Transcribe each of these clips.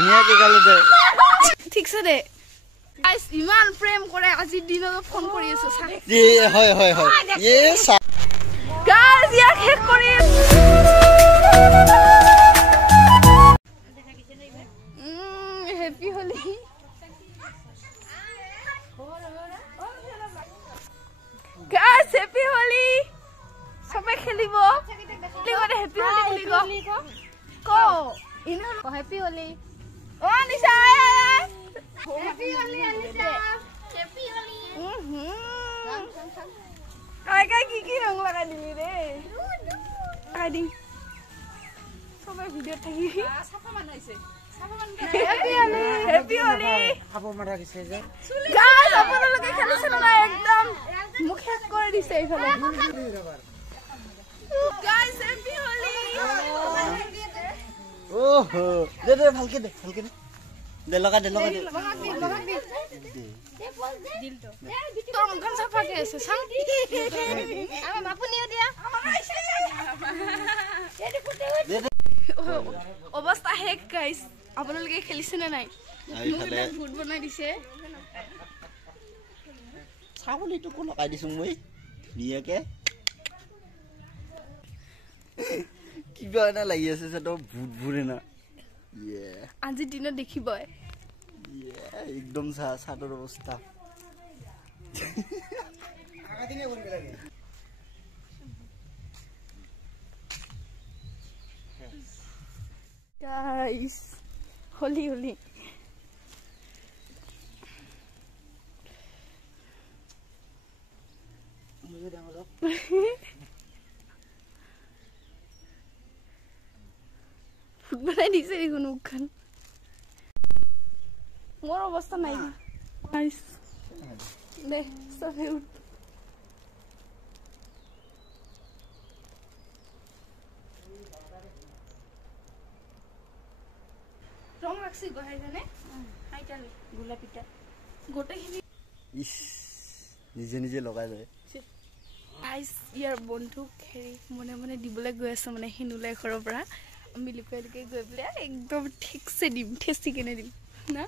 ধুনীয়াকে গালে দে ঠিকছে দে গাইস ইমান প্ৰেম কৰে আজি দিনত ফোন কৰি আছে চা হয় হয় হয় গাইস ইয়াক হেক কৰি happy Holi guys happy Holi সবে খেলিব লিগতে হ্যাপি হোলি বুলি কো ইনো হ্যাপি হোলি ও নিশা হ্যাপি হোলি আনিছা হ্যাপি হোলি কাই কি রং লাগা দিলি রে আদি সবে ভিডিও থাকি সাফা মান হইছে সাফা মান হ্যাপি হোলি খাবো মারা গেছে যে গাইস আপোনালোকে খেলিছে না একদম মুখে কৰি দিছে এইফালে গাইস হ্যাপি হোলি ওহো দে ভালকে দে দে লগা দে দিল তো তোর মুখখন সাফা কে আছে সাং আমা বাপু নিও দিয়া অবস্থা হেক গাইস আপোনালোকে খেলিছে না নাই মুখে ভূত বনাই দিছে ছাগলীটো কো লগাই দিছো মই ধুনীয়াকে কিবা না লাগি আছে তো ভূত না আজি দিনত দেখিবই একদম সাদর অবস্থা আগা দিনে বলবে লাগে গাইস হোলি মুঝে দেখো ফুটবল দিছে দেখুন উখান মোর অবস্থা নাই গাইস দে সবে উঠ রং লাগছে গহাই জানে হাইটালে গোলাপিটা গোটেখিনি ইস নিজে লগাই যায় গাইস ইয়াৰ বন্ধু খেৰি মনে দিবলৈ গৈ আছে মানে হিনুলাই ঘৰৰ পৰা আমি লুকাই গৈ পেলাই একদম ঠিকছে দিম ঠেচি কেনে দিম না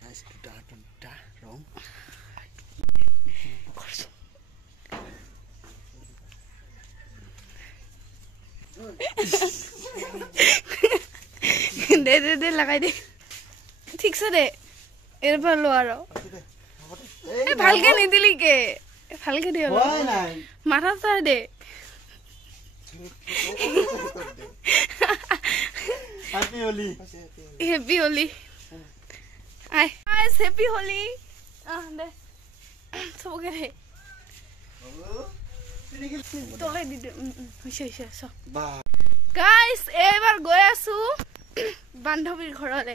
গাইস দুটা রং দে লাগাই দে ঠিকছে দে এরপর লো আর ভালকে নিদিলি কে ভালকে দিও মাথা চাই দে হ্যাপি হোলি আই হ্যাপি হোলি দে সবকে দে তোলে দি দে হইছে সব গাইস এবাৰ গৈ আছো বান্ধৱীৰ ঘৰলে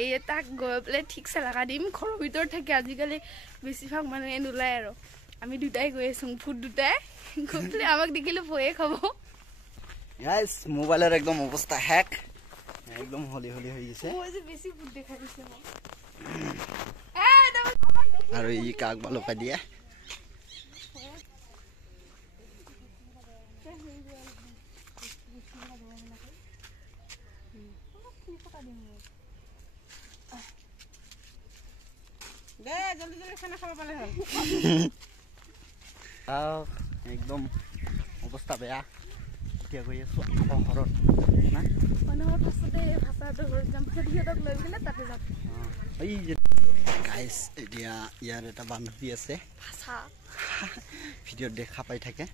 এই তাক গৈ পেলাই ঠিকছে লাগা দিম ঘৰৰ ভিতৰত থাকে আজিকালি বেছিভাগ মানুহে নোলায় আৰু আমি দুটাই গৈ আছো ফুট দুটাই গৈ পেলাই আমাক দেখিলে ভয়ে খাব গাইস মোবাইলৰ একদম অৱস্থা হ্যাক একদম হলি হৈ গৈছে মই যে বেছি ফুট দেখা দিছে মই আৰু ই কাক লগাই দিয়ে দে জলদি খানা খাব পালে হল একদম অৱস্থা বেয়া এতিয়া গৈ আছো ঘৰত না মানুহৰ পাছতে ভাষাটো হৈ যাম সিহঁতক লৈ গ'লে তাতে যাম এই গাইস এতিয়া ইয়াৰ এটা বান্ধৱী আছে ভাষা ভিডিঅ'ত দেখা পাই থাকে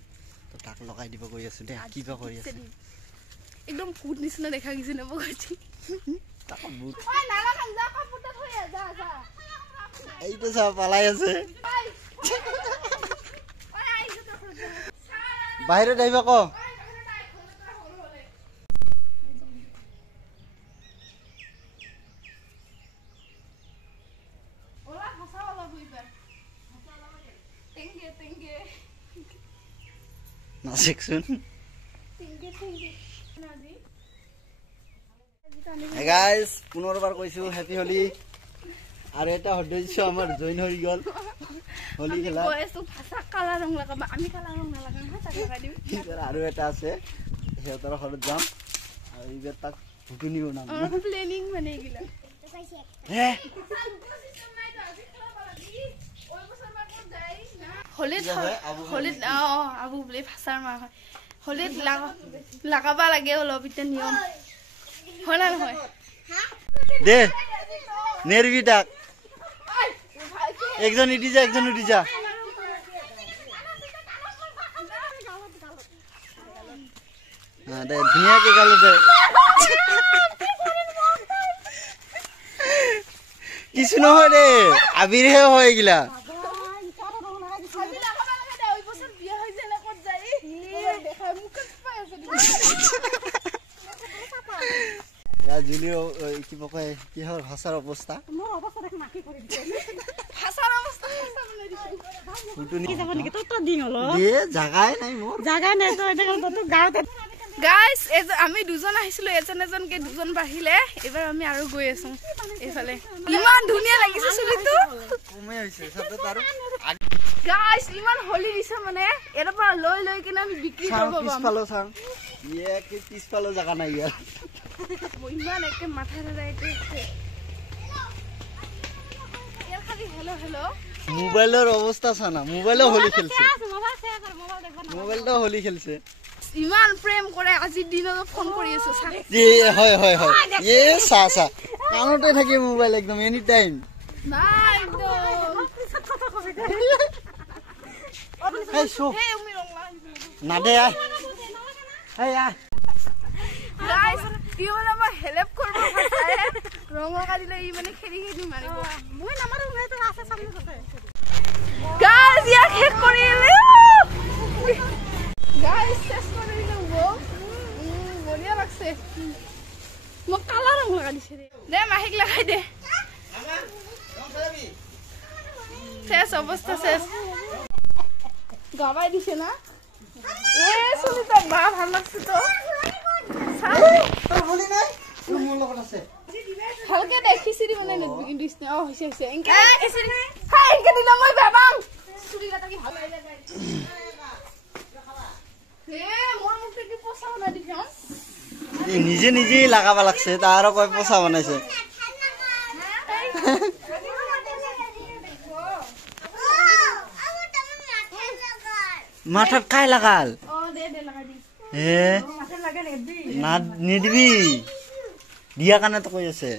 তো তাক লগাই দিব গৈ আছো দে কিবা কৰি আছে একদম ফুট নিচিনা দেখা গৈছে ন বগছি তাক বুট ওই নালা কাম যা কাপড়টা থইয়া যা এইটো সব পালাই আছে বাহিৰত আহিবা ক ওলা ভাষা ওলা বুইবা তেঙ্গে না সেকশন তেঙ্গে নাজি হে গাইস পুনৰবাৰ কৈছো হ্যাপি হোলি আৰু এটা সদস্য আমাৰ জয়েন হৈ গল হোলি খেলা কৈছো ভাষা কালা ৰং লাগাবা আমি কালা ৰং না লাগাম হা তাক লগাই দিম আৰু এটা আছে হেতৰ ঘৰত যাম এইবাৰ তাক ভুকুনি বনাম প্লেনিং মানে এইগিলা হে হলিত আবু বুলি ভাষাৰ মা হয় হলিত লাগাবা লাগে অলপ এতিয়া নিয়ম হয় না নহয় দে নেৰবি তাক একজন উঠি যা দে ধুনীয়াকে গালো দে কিছু নহয় দে আবিৰহে হয় এইগিলা কিহৰ ভাষাৰ অৱস্থা জাগাই নাই গাইজ আমি দুজন আহিছিলো এজন এজনকে দুজন বাঢ়িলে এবাৰ আমি আৰু গৈ আছো এইফালে ইমান ধুনীয়া লাগিছে চুলিটো গাইজ ইমান হলি দিছে মানে এটাৰ পৰা লৈ লৈ কিনে আমি বিক্ৰী কৰিব পিছফালো জাগা নাই ইয়াৰ ইমান একে মাথা মোবাইলৰ অৱস্থা চানা মোবাইলো হলি খেলছে ইমান প্ৰেম কৰে আজিৰ দিনত ফোন কৰি আছো হয় চা কাণতে থাকে মোবাইল একদম এনি টাইম নাদে হেল্প কৰিব ৰঙৰ কাটিলে ই মানে খেলি মাৰিব মই নামাৰো গাইজ ইয়াক শেষ কৰিলে গাইজ শেষ কৰিলে বঢ়িয়া লাগছে মোক কালা ৰং লগা দিছে দে মাহিক লগাই দে শেষ অৱস্থা শেষ গাবাই দিছে না চুলিটা বা ভাল লাগছে তো ভালকে দে খিচিৰি বনাই নেকি কিন্তু হৈছে এনকে দিলে মই বেবাং চুলিটা কি ভাল লাগে মোৰ মুখে কি পচা বনাই দিছে নিজে লাগাবা লাগছে তাৰ কয় পচা বনাইছে মাথাত কাই লাগাল নিদিবি দিয়া কাৰণে তো কৈ আছে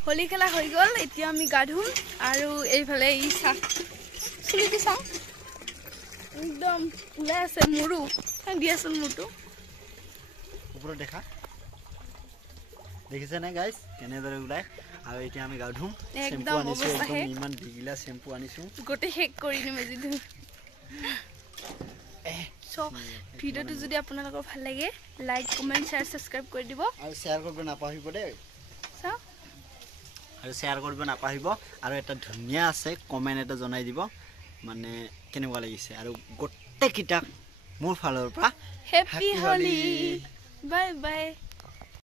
হলি খেলা হৈ গ'ল এতিয়া আমি গা ধুম আৰু এইফালে ই চাহ চুলিটো চাওঁ একদম ওলাই আছে মোৰো দিয়াচোন মোৰটো ওপৰত দেখিছে নে গাইজ কেনেদৰে ওলাই আৰু এতিয়া আমি গা ধুম একদম ইমান ডিগিলা চেম্পু আনিছো গোটেই শেষ কৰি দিম আজি ভিডিঅ'টো যদি আপোনালোকৰ ভাল লাগে লাইক কমেণ্ট শ্বেয়াৰ ছাবস্ক্ৰাইব কৰি দিব আৰু শ্বেয়াৰ কৰিব নাপাহৰিব দেই আৰু এটা ধুনীয়া আছে কমেণ্ট এটা জনাই দিব মানে কেনেকুৱা লাগিছে আৰু গোটেইকেইটাক মোৰ ফালৰ পৰা হেপী হলি বাই বাই